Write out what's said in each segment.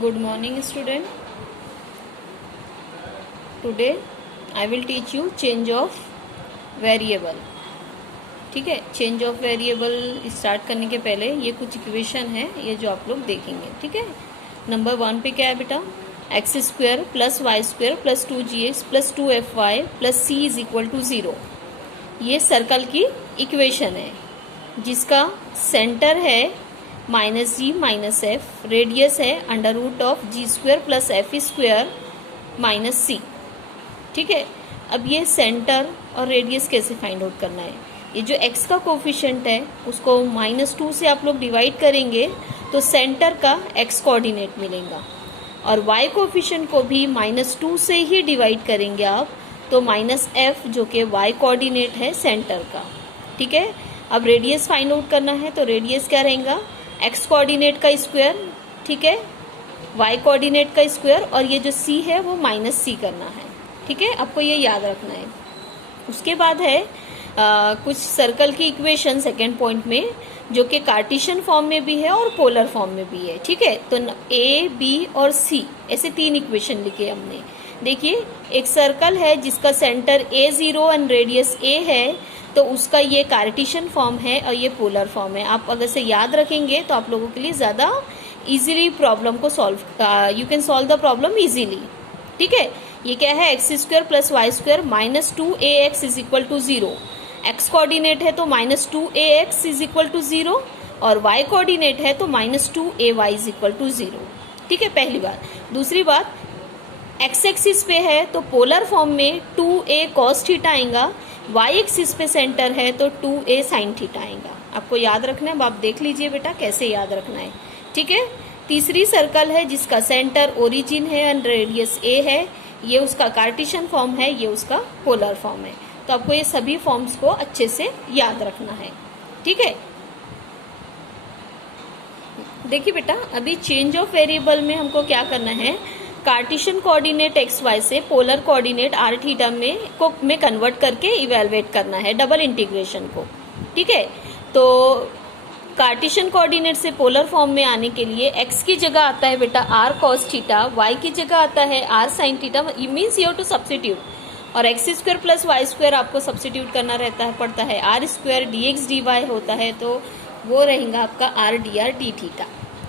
Good morning student. Today I will teach you change of variable. ठीक है, change of variable start करने के पहले ये कुछ इक्वेशन है, ये जो आप लोग देखेंगे. ठीक है, नंबर 1 पे क्या है बेटा, x square plus y square plus 2gx plus 2fy plus c is equal to 0. ये सर्कल की इक्वेशन है जिसका सेंटर है minus g minus f, radius है under root of g square plus f square minus c. ठीक है, अब ये सेंटर और रेडियस कैसे फाइंड आउट करना है. ये जो x का कोफिशिएंट है उसको -2 से आप लोग डिवाइड करेंगे तो सेंटर का x कोऑर्डिनेट मिलेगा, और y कोफिशिएंट को भी -2 से ही डिवाइड करेंगे आप तो -f जो कि y कोऑर्डिनेट है सेंटर का. ठीक है, अब रेडियस फाइंड आउट करना है तो रेडियस क्या रहेगा, x कोऑर्डिनेट का स्क्वायर, ठीक है, y कोऑर्डिनेट का स्क्वायर, और ये जो c है वो -c करना है. ठीक है, आपको ये याद रखना है. उसके बाद है कुछ सर्कल की इक्वेशन सेकेंड पॉइंट में जो कि कार्टेशियन फॉर्म में भी है और पोलर फॉर्म में भी है. ठीक है, तो a, b और c ऐसे 3 इक्वेशन लिखे हमने. देखिए, एक सर्कल है जिसका centre a0 and radius a है, तो उसका ये कार्टेशियन फॉर्म है और ये पोलर फॉर्म है. आप अगर से याद रखेंगे तो आप लोगों के लिए ज़्यादा इजीली प्रॉब्लम को solve, you can solve the problem easily. ठीक है, ये क्या है, x square plus y square -2ax is equal to 0. X coordinate है तो -2ax इज इक्वल टू 0 और y कोऑर्डिनेट है तो -2ay इज इक्वल टू 0. ठीक है, पहली बात. दूसरी बात, एक्स एक्सिस पे है तो पोलर फॉर्म में 2a cos थीटा आएगा, y एक्सिस पे सेंटर है तो 2a sin थीटा आएगा. आपको याद रखना है, आप देख लीजिए बेटा कैसे याद रखना है. ठीक है, तीसरी सर्कल है जिसका सेंटर ओरिजिन है एंड रेडियस a है, ये उसका कार्टेशियन फॉर्म है, ये उसका पोलर फॉर्म है. तो आपको ये सभी फॉर्म्स को अच्छे से याद रखना है. ठीक है, देखिए बेटा, अभी चेंज ऑफ वेरिएबल में हमको क्या करना है, कार्टेशियन कोऑर्डिनेट एक्स वाई से पोलर कोऑर्डिनेट आर थीटा में कन्वर्ट करके इवेलुएट करना है डबल इंटीग्रेशन को. ठीक है, तो कार्टेशियन कोऑर्डिनेट से पोलर फॉर्म में आने के लिए x की जगह आता है बेटा r cos थीटा, y की जगह आता है r sin theta, means you have to substitute, और x square plus y square आपको सब्स्टिट्यूट करना रहता है, पड़ता है आर स्क्वायर dx dy होता है, तो वो रहेगा आपका r dr d थीटा.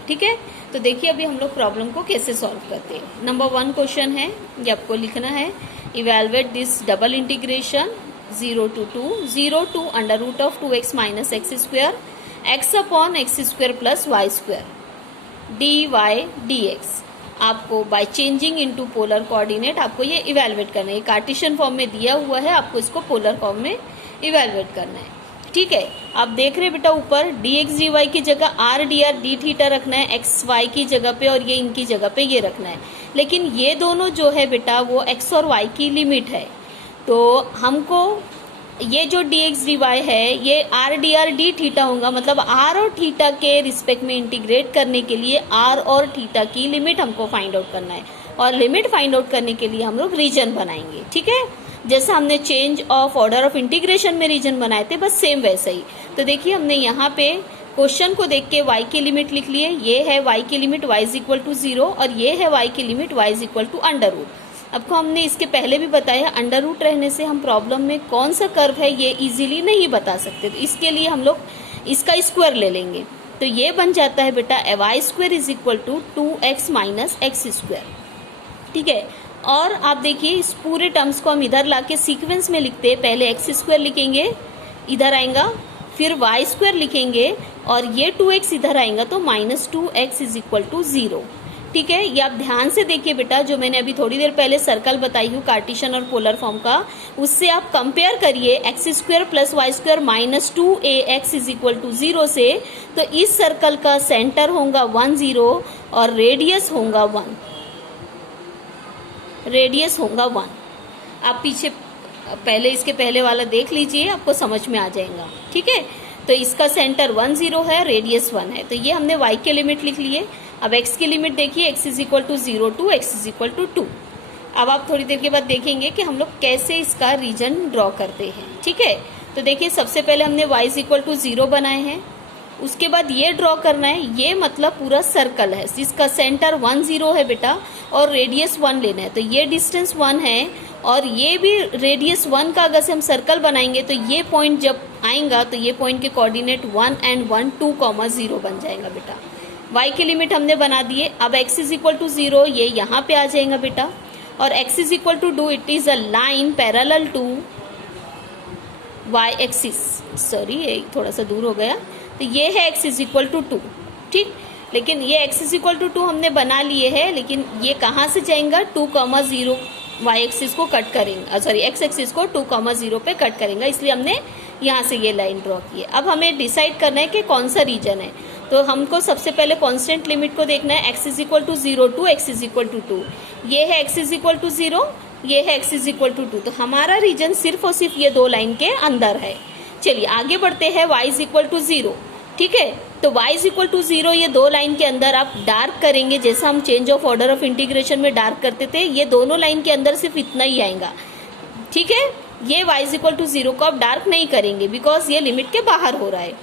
ठीक है, तो देखिए अभी हम लोग प्रॉब्लम को कैसे सॉल्व करते हैं. नंबर 1 क्वेश्चन है, ये आपको लिखना है, evaluate this double integration 0 to under root of 2x minus x square x upon x square plus y square dy dx. आपको by changing into polar coordinate आपको ये इवेलुएट करना है. कार्टेशियन फॉर्म में दिया हुआ है, आपको इसको पोलर फॉर्म में इवेलुएट करना है. ठीक है, आप देख रहे बेटा ऊपर dx dy की जगह r dr d थीटा रखना है एक्स वाई की जगह पे, और ये इनकी जगह पे ये रखना है. लेकिन ये दोनों जो है बेटा वो x और y की लिमिट है, तो हमको ये जो dx dy है ये r dr d थीटा होगा, मतलब r और थीटा के रिस्पेक्ट में इंटीग्रेट करने के लिए r और थीटा की लिमिट हमको फाइंड आउट करना है, और लिमिट फाइंड आउट करने के लिए हम लोग रीजन बनाएंगे. ठीक है, जैसा हमने change of order of integration में रीजन बनाए थे, बस सेम वैसे ही. तो देखिए हमने यहाँ पे क्वेश्चन को देख के y की लिमिट लिख लिए, ये है y की limit y is equal to 0 और ये है y की limit y is equal to under root. आपको हमने इसके पहले भी बताया, अंडर रूट रहने से हम प्रॉब्लम में कौन सा कर्व है ये इजीली नहीं बता सकते, तो इसके लिए हम लोग इसका स्क्वायर ले लेंगे. तो ये बन जाता है बेटा y square is equal to 2x minus x square. ठीक है, और आप देखिए इस पूरे टर्म्स को हम इधर लाके सीक्वेंस में लिखते हैं. पहले एक्स स्क्वायर लिखेंगे, इधर आएगा, फिर वाई स्क्वायर लिखेंगे, और ये 2x इधर आएगा तो -2x इज इक्वल टू 0. ठीक है, ये आप ध्यान से देखिए बेटा, जो मैंने अभी थोड़ी देर पहले सर्कल बताई हूँ कार्टेशियन और पोलर फॉर्म का, उससे आप कंपेयर करिए x square plus y square -2ax is equal to 0 से, तो इस सर्कल का सेंटर होगा 1 0 और रेडियस होगा 1, रेडियस होगा 1. आप पीछे पहले इसके पहले वाला देख लीजिए, आपको समझ में आ जाएगा. ठीक है, तो इसका सेंटर 1 0 है, रेडियस 1 है, तो ये हमने y के लिमिट लिख लिए. अब x की लिमिट देखिए, x is equal to 0 to x is equal to 2. अब आप थोड़ी देर के बाद देखेंगे कि हम लोग कैसे इसका रीजन ड्रॉ करते हैं. ठीक है, तो देखिए सबसे पहले हमने y इज इक्वल टू 0 बनाए हैं, उसके बाद ये ड्रॉ करना है, ये मतलब पूरा सर्कल है जिसका सेंटर 1 0 है बेटा और रेडियस 1 लेना है। तो ये डिस्टेंस 1 है और ये भी रेडियस 1 का अगर से हम सर्कल बनाएंगे तो ये पॉइंट जब आएगा तो ये पॉइंट के कोऑर्डिनेट 1 and 1 2, 0 बन जाएगा बेटा। y की लिमिट हमने बना दिए। अब x इज इक्वल टू 0 ये यहाँ पे आ जाएगा बेटा और x is equal to 2 it is a line parallel to y axis, sorry ये थोड़ा सा दूर हो गया, तो ये है x इज इक्वल टू 2, ठीक। लेकिन ये x इज इक्वल टू 2 हमने बना लिए है, लेकिन ये कहाँ से जाएगा 2, 0 y एक्सिस को कट करेंगे, सॉरी x एक्सिस को 2, 0 पे कट करेंगे, इसलिए हमने यहाँ से ये लाइन ड्रॉ की है। अब हमें डिसाइड करना है कि कौन सा रीजन है, तो हमको सबसे पहले कांस्टेंट लिमिट को देखना है। x is equal to 0 to x is equal to 2, ये है x इज इक्वल टू 0, ये है x इज इक्वल टू 2, तो हमारा रीजन सिर्फ और सिर्फ ये दो लाइन के अंदर है। चलिए आगे बढ़ते हैं, y इज इक्वल टू 0, ठीक है। तो y इज इक्वल टू 0 ये दो लाइन के अंदर आप डार्क करेंगे, जैसा हम change of order of integration में डार्क करते थे, ये दोनों लाइन के अंदर सिर्फ इतना ही आएगा, ठीक है। ये y इज इक्वल टू 0 को आप डार्क नहीं करेंगे बिकॉज ये लिमिट के बाहर हो रहा है।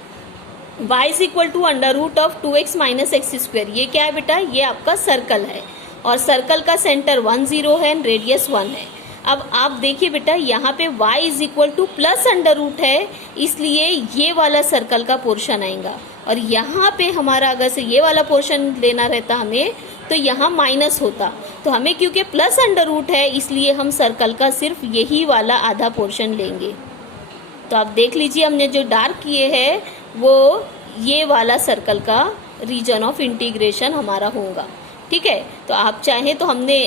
y is equal to under root of 2x minus x square, ये क्या है बेटा, ये आपका सर्कल है और सर्कल का सेंटर 1 0 है, रेडियस 1 है। अब आप देखिए बेटा यहाँ पे y is equal to plus under root है, इसलिए ये वाला सर्कल का पोर्शन आएगा और यहाँ पे हमारा अगर से ये वाला पोर्शन लेना रहता हमें तो यहाँ माइनस होता, तो हमें क्योंकि प्लस अंडर रूट है इसलिए हम सर्कल का सिर्फ यही वाला आधा पोर्शन लेंगे। तो आप देख लीजिए हमने जो डार्क किए हैं वो ये वाला सर्कल का रीजन ऑफ इंटीग्रेशन हमारा होगा, ठीक है। तो आप चाहें तो हमने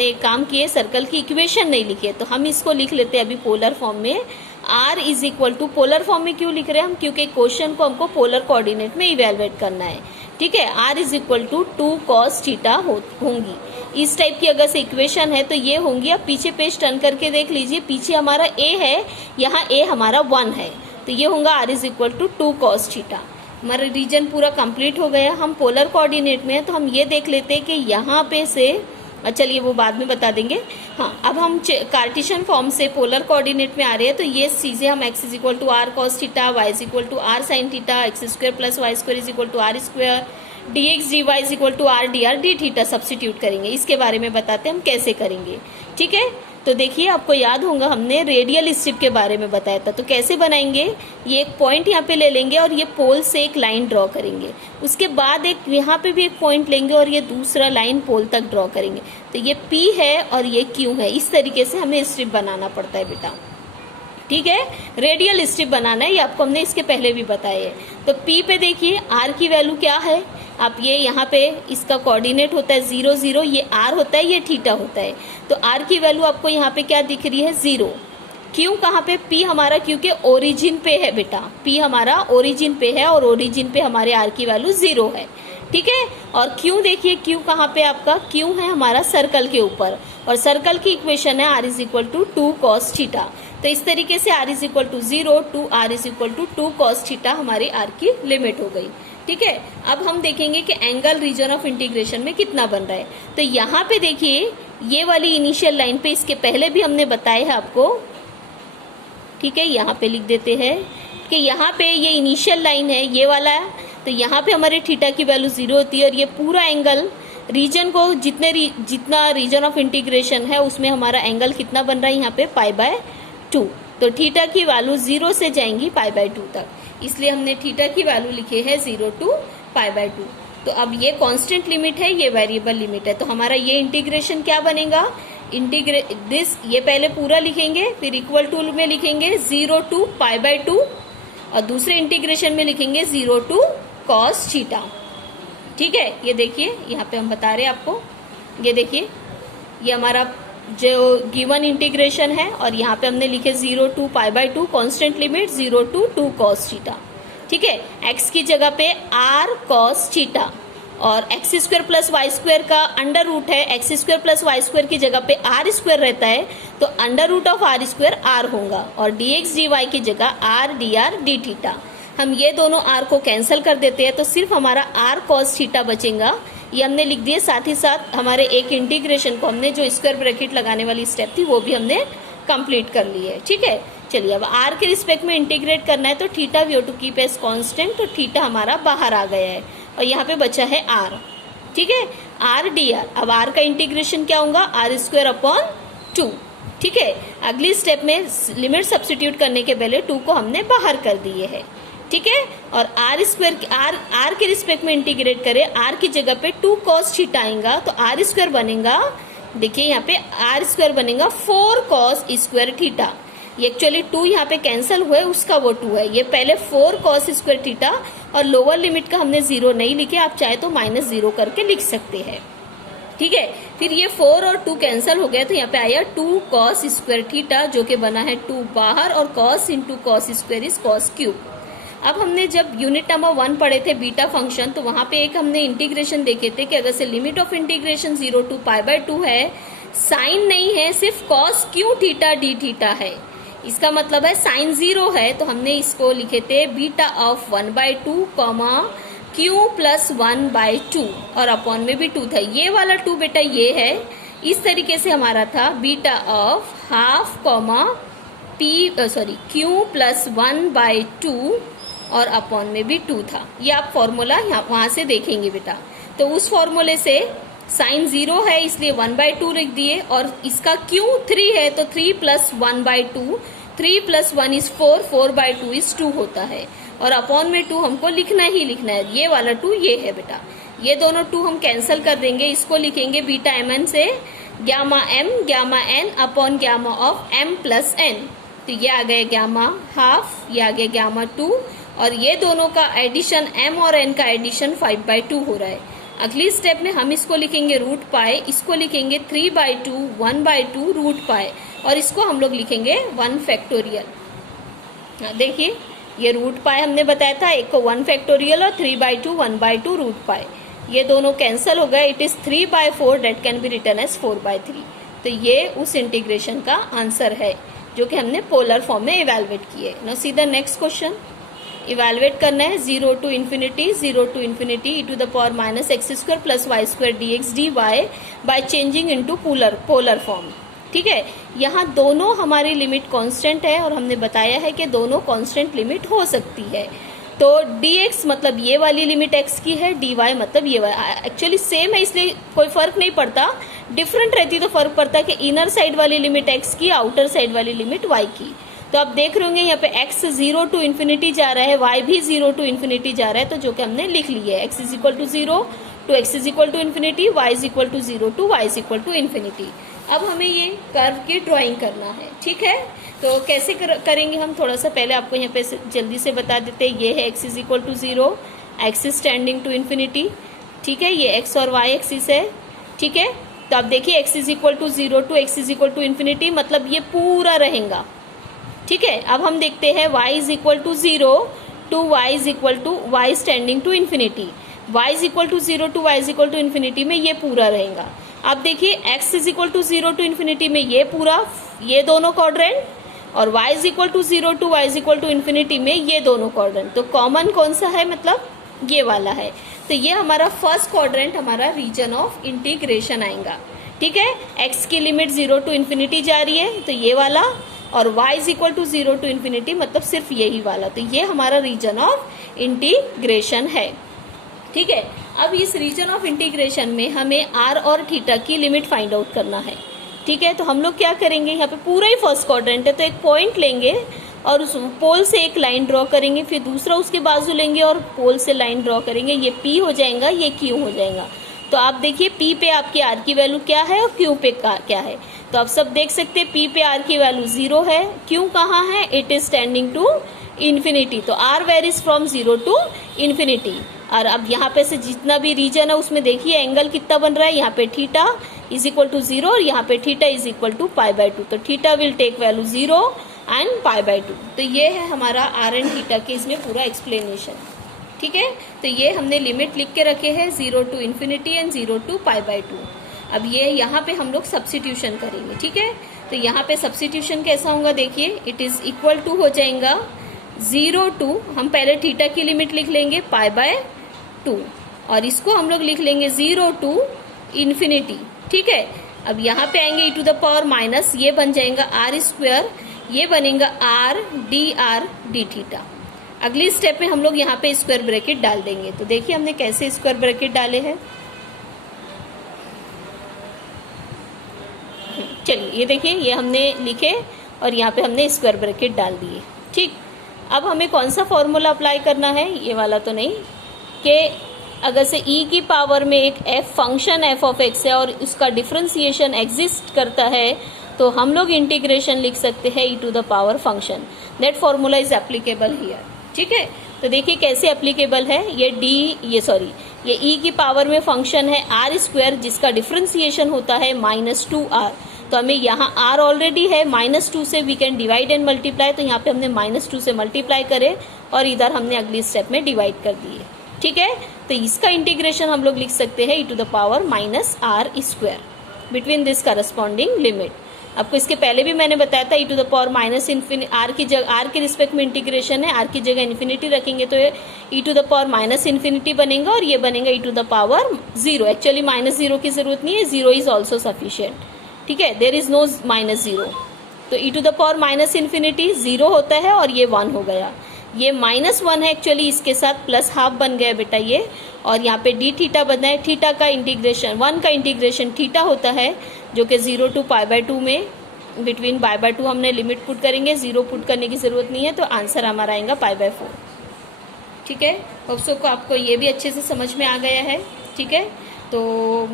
एक काम किए, सर्कल की इक्वेशन नहीं लिखी है तो हम इसको लिख लेते हैं अभी पोलर फॉर्म में। r is equal to, polar form में क्यों लिख रहे हैं हम, क्योंकि क्वेश्चन को हमको पोलर कोऑर्डिनेट में इवेलुएट करना है, ठीक है। r is equal to 2 cos theta होंगी, इस टाइप की अगर से इक्वेशन है तो ये होंगी। अब पीछे पेज टर्न करके देख लीजिए, पीछे हमारा a है, यहाँ a हमारा 1 है, तो ये होगा r is equal to 2 cos theta. हमारा रीजन पूरा कंप्लीट हो गया। हम पोलर कोऑर्डिनेट में है तो हम ये देख लेते हैं कि यहाँ पे से, चलिए वो बाद में बता देंगे। हाँ, अब हम कार्टेशियन फॉर्म से पोलर कोऑर्डिनेट में आ रहे हैं तो ये चीजें हम x is equal to r cos theta, y is equal to r sine theta, x square plus y square is equal to r square, dx dy is equal to r d r d theta substitute करेंगे। इसके बारे में बताते हैं हम कैसे करेंगे, ठीक है। तो देखिए आपको याद होगा हमने रेडियल स्ट्रिप के बारे में बताया था, तो कैसे बनाएंगे, ये एक पॉइंट यहाँ पे ले लेंगे और ये पोल से एक लाइन ड्रॉ करेंगे, उसके बाद एक यहाँ पे भी एक पॉइंट लेंगे और ये दूसरा लाइन पोल तक ड्रॉ करेंगे। तो ये P है और ये Q है, इस तरीके से हमें स्ट्रिप बनाना पड़ता है बेटा, ठीक है। रेडियल स्ट्रिप बनाना है, ये आपको हमने इसके पहले भी बताया है। तो P पे देखिए R की वैल्यू क्या है, आप ये यहाँ पे इसका कोऑर्डिनेट होता है 0 0, ये R होता है, ये थीटा होता है, तो R की वैल्यू आपको यहाँ पे क्या दिख रही है 0। Q कहाँ पे, P हमारा क्योंकि ओरिजिन पे है बेटा, P हमारा ओरिजिन पे है और ओरिजिन पे हमारे R की वैल्यू 0 है, ठीक है। और Q देखिए, Q कहाँ पे आपका, Q है हमारा सर्कल के ऊपर और सर्कल की इक्वेशन है r is equal to 2 cos theta. तो इस तरीके से r is equal to 0 to r is equal to 2 cos theta हमारी r की लिमिट हो गई, ठीक है। अब हम देखेंगे कि एंगल रीजन ऑफ इंटीग्रेशन में कितना बन रहा है। तो यहाँ पे देखिए ये वाली इनिशियल लाइन पे, इसके पहले भी हमने बताया है आपको, ठीक है। यहाँ पे लिख देते हैं कि यहाँ पे ये इनिशियल लाइन है ये वाला, तो यहाँ पे हमारे थीटा की वैल्यू 0 होती है और ये पूरा एंगल रीजन को जितना रीजन ऑफ इंटीग्रेशन है उसमें हमारा एंगल कितना बन रहा है यहाँ पे π/2। तो थीटा की वैल्यू 0 से जाएंगी π/2 तक, इसलिए हमने थीटा की वैल्यू लिखे है 0 टू π/2। तो अब ये कांस्टेंट लिमिट है, ये वेरिएबल लिमिट है, तो हमारा ये इंटीग्रेशन क्या बनेगा, ये पहले पूरा लिखेंगे, फिर इक्वल टू में लिखेंगे 0 टू π/2 और दूसरे इंटीग्रेशन में लिखेंगे 0 टू cos थीटा, ठीक है। ये देखिए यहाँ पे हम बता रहे हैं आपको, ये देखिए ये हमारा जो गिवन इंटीग्रेशन है और यहाँ पे हमने लिखे 0 to π/2 constant limit 0 to 2 cos theta, ठीक है। x की जगह पे r cos थीटा और x square plus y square का अंडर रूट है, x square plus y square की जगह पे आर स्क्वायर रहता है तो under root of r square r होगा और dx dy की जगह r d r d theta. हम ये दोनों r को कैंसिल कर देते हैं तो सिर्फ हमारा r cos थीटा बचेगा, ये हमने लिख दिए। साथ ही साथ हमारे एक इंटीग्रेशन को हमने जो स्क्वायर ब्रैकेट लगाने वाली स्टेप थी वो भी हमने कंप्लीट कर ली है, ठीक है। चलिए अब आर के रिस्पेक्ट में इंटीग्रेट करना है तो theta we have to keep as constant, तो थीटा हमारा बाहर आ गया है और यहाँ पे बचा है आर। ठीक है, आर डी आर। अब आर का इंटीग्रेशन क्या होगा, आर स्क्वायर अपॉन 2। ठीक है, अगली स्टेप में लिमिट सब्स्टिट्यूट करने के पहले 2 को हमने बाहर कर दिए है। ठीक है, और आर स्क्वायर आर के रिस्पेक्ट में इंटीग्रेट करें, आर की जगह पे 2 cos थीटा आएगा तो आर स्क्वायर बनेगा, देखिए यहाँ पे आर स्क्वायर बनेगा 4 cos स्क्वायर थीटा। ये एक्चुअली 2 यहाँ पे कैंसिल हुआ है, उसका वो 2 है। ये पहले 4 cos स्क्वायर थीटा और लोअर लिमिट का हमने 0 नहीं लिखे, आप चाहे तो -0 करके लिख सकते हैं। ठीक है, फिर ये 4 और 2 कैंसिल हो गया तो यहाँ पे आया 2 cos स्क्वायर थीटा, जो कि बना है 2 बाहर और cos into cos square is cos cube. अब हमने जब यूनिट नंबर 1 पढ़े थे बीटा फंक्शन, तो वहां पे एक हमने इंटीग्रेशन देखे थे कि अगर से लिमिट ऑफ इंटीग्रेशन 0 to π/2 है, साइन नहीं है, सिर्फ cos Q theta D theta है, इसका मतलब है साइन 0 है, तो हमने इसको लिखे थे beta of 1/2 comma Q plus 1/2 और अपॉन में भी 2 था। ये वाला 2 बेटा ये है, इस तरीके से हमारा था beta of half comma Q plus 1/2 और अपॉन में भी 2 था। ये आप फॉर्मूला वहां से देखेंगे बेटा। तो उस फॉर्मूले से साइन 0 है इसलिए 1/2 लिख दिए, और इसका क्यू 3 है तो 3 प्लस 1/2, 3 प्लस 1 इज 4, 4/2 इज 2 होता है, और अपॉन में 2 हमको लिखना ही लिखना है। ये वाला 2 ये है बेटा, ये दोनों 2 हम कैंसिल कर देंगे, इसको लिखेंगे बीटा mn से gamma n upon gamma of m plus n। तो ये आ गया ग्यामा हाफ, ये आ गया ग्यामा 2, और ये दोनों का एडिशन m और n का एडिशन 5/2 हो रहा है। अगली स्टेप में हम इसको लिखेंगे रूट पाई, इसको लिखेंगे 3/2 1/2 रूट पाई, और इसको हम लोग लिखेंगे 1 फैक्टोरियल। देखिए ये रूट पाई हमने बताया था, एक को 1 फैक्टोरियल और 3/2 1/2 रूट पाई, ये दोनों कैंसिल हो गए। It is 3/4 that can be written as 4/3। तो ये उस इंटीग्रेशन का आंसर है जो कि हमने पोलर फॉर्म में इवेलुएट किए। Now see the next question. Evaluate करना है 0 to infinity e to the power minus x square plus y square dx dy by changing into polar form। ठीक है, यहाँ दोनों हमारी लिमिट कांस्टेंट है और हमने बताया है कि दोनों कांस्टेंट लिमिट हो सकती है। तो dx मतलब ये वाली लिमिट x की है, dy मतलब ये वाली, एक्चुअली सेम है इसलिए कोई फर्क नहीं पड़ता। डिफरेंट रहती तो फर्क पड़ता कि इनर साइड वाली लिमिट x की, आउटर साइड वाली लिमिट y की। तो आप देख रहे होंगे यहाँ पे x 0 to इन्फिनिटी जा रहा है, y भी 0 to इन्फिनिटी जा रहा है, तो जो कि हमने लिख लिया है x is equal to 0 to x is equal to infinity, y is equal to 0 to y is equal to infinity. अब हमें ये कर्व की ड्राइंग करना है। ठीक है, तो कैसे करेंगे हम, थोड़ा सा पहले आपको यहाँ पे जल्दी से बता देते हैं। ये है x is equal to 0, x is tending to infinity. ठीक है, ये x और y एक्सिस है। ठीक है, तो आप देखिए x is equal to 0 to x is equal to infinity, मतलब ये पूरा रहेगा। ठीक है, अब हम देखते हैं y is equal to 0 to y is equal to y tending to infinity, y is equal to 0 to y is equal to infinity में ये पूरा रहेगा। अब देखिए x is equal to 0 to infinity में ये पूरा, ये दोनों क्वाड्रेंट, और y is equal to 0 to y is equal to infinity में ये दोनों क्वाड्रेंट। तो कॉमन कौन सा है, मतलब ये वाला है। तो ये हमारा फर्स्ट क्वाड्रेंट, हमारा रीजन ऑफ इंटीग्रेशन आएगा। ठीक है, x की लिमिट 0 to इन्फिनिटी जा रही है तो ये वाला, और y is equal to 0 to infinity मतलब सिर्फ यही वाला। तो ये हमारा रीजन ऑफ इंटीग्रेशन है। ठीक है, अब इस रीजन ऑफ इंटीग्रेशन में हमें r और थीटा की लिमिट फाइंड आउट करना है। ठीक है, तो हम लोग क्या करेंगे, यहाँ पे पूरा ही फर्स्ट क्वाड्रेंट है तो एक पॉइंट लेंगे और उस पोल से एक लाइन ड्रॉ करेंगे, फिर दूसरा उसके बाजू लेंगे और पोल से लाइन ड्रॉ करेंगे। ये p हो जाएगा, ये q हो जाएगा। तो आप देखिए p पे आपकी r की वैल्यू क्या है और q पे क्या है। तो आप सब देख सकते हैं p पे r की वैल्यू 0 है, q कहाँ है, it is tending to infinity. तो r varies from 0 to infinity. और अब यहाँ पे से जितना भी रीजन है उसमें देखिए एंगल कितना बन रहा है, यहाँ पे थीटा इज इक्वल टू 0 और यहाँ पे थीटा इज इक्वल टू π/2। तो theta will take value 0 and π/2। तो ये है हमारा r एंड थीटा के इसमें पूरा एक्सप्लेनेशन। ठीक है, तो ये हमने लिमिट लिख के रखे हैं 0 to इन्फिनिटी एंड 0 to π/2। अब ये यहाँ पे हम लोग सब्स्टिट्यूशन करेंगे। ठीक है, तो यहाँ पे सब्स्टिट्यूशन कैसा होगा, देखिए इट इज इक्वल टू हो जाएगा 0 to, हम पहले थीटा की लिमिट लिख लेंगे π/2 और इसको हम लोग लिख लेंगे 0 to इन्फिनिटी। ठीक है, अब यहाँ पे आएंगे e to the power minus, ये बन जाएगा r स्क्वायर, ये बनेगा आर डी थीटा। अगली स्टेप में हम लोग यहाँ पे स्क्वायर ब्रैकेट डाल देंगे। तो देखिए हमने कैसे स्क्वायर ब्रैकेट डाले हैं। चलिए ये देखिए, ये हमने लिखे और यहाँ पे हमने स्क्वायर ब्रैकेट डाल दिए। ठीक, अब हमें कौन सा फॉर्मूला अप्लाई करना है, ये वाला तो नहीं, कि अगर से e की पावर में एक f function f of x है और उसका डिफरेंशिएशन एग्जिस्ट करता है, तो हम लोग इंटीग्रेशन लिख सकते हैं e to the power function. That formula is applicable here. ठीक है, तो देखिए कैसे एप्लीकेबल है। ये e की पावर में फंक्शन है आर स्क्वायर, जिसका डिफरेंशिएशन होता है -2r। तो हमें यहाँ r ऑलरेडी है, -2 से we can divide and multiply. तो यहाँ पे हमने -2 से मल्टीप्लाई करे और इधर हमने अगली स्टेप में डिवाइड कर दिए। ठीक है, तो इसका इंटीग्रेशन हम लोग लिख सकते हैं e to the power -r square between this corresponding limit. आपको इसके पहले भी मैंने बताया था e to the power minus infinity, r की जगह, आर के रिस्पेक्ट में इंटीग्रेशन है, आर की जगह इन्फिनिटी रखेंगे तो ये e to the power -minus infinity बनेगा और ये बनेगा e to the power 0। Actually -0 की जरूरत नहीं है, 0 इज ऑल्सो सफिशियंट। ठीक है, देयर इज नो -0। तो e to the power -minus infinity 0 होता है और ये 1 हो गया। ये -1 है एक्चुअली, इसके साथ +½ बन गया बेटा ये, और यहाँ पे डी थीटा बना है। थीटा का इंटीग्रेशन, 1 का इंटीग्रेशन थीटा होता है, जो कि 0 टू π/2 में बिटवीन π/2 हमने लिमिट पुट करेंगे। 0 पुट करने की ज़रूरत नहीं है, तो आंसर हमारा आएगा π/4। ठीक है, होप्सो को आपको ये भी अच्छे से समझ में आ गया है। ठीक है, तो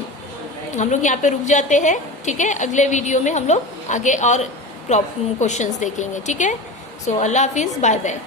हम लोग यहाँ पे रुक जाते हैं। ठीक है, अगले वीडियो में हम लोग आगे और क्वेश्चंस देखेंगे। ठीक है, सो अल्लाह हाफिज़, बाय बाय।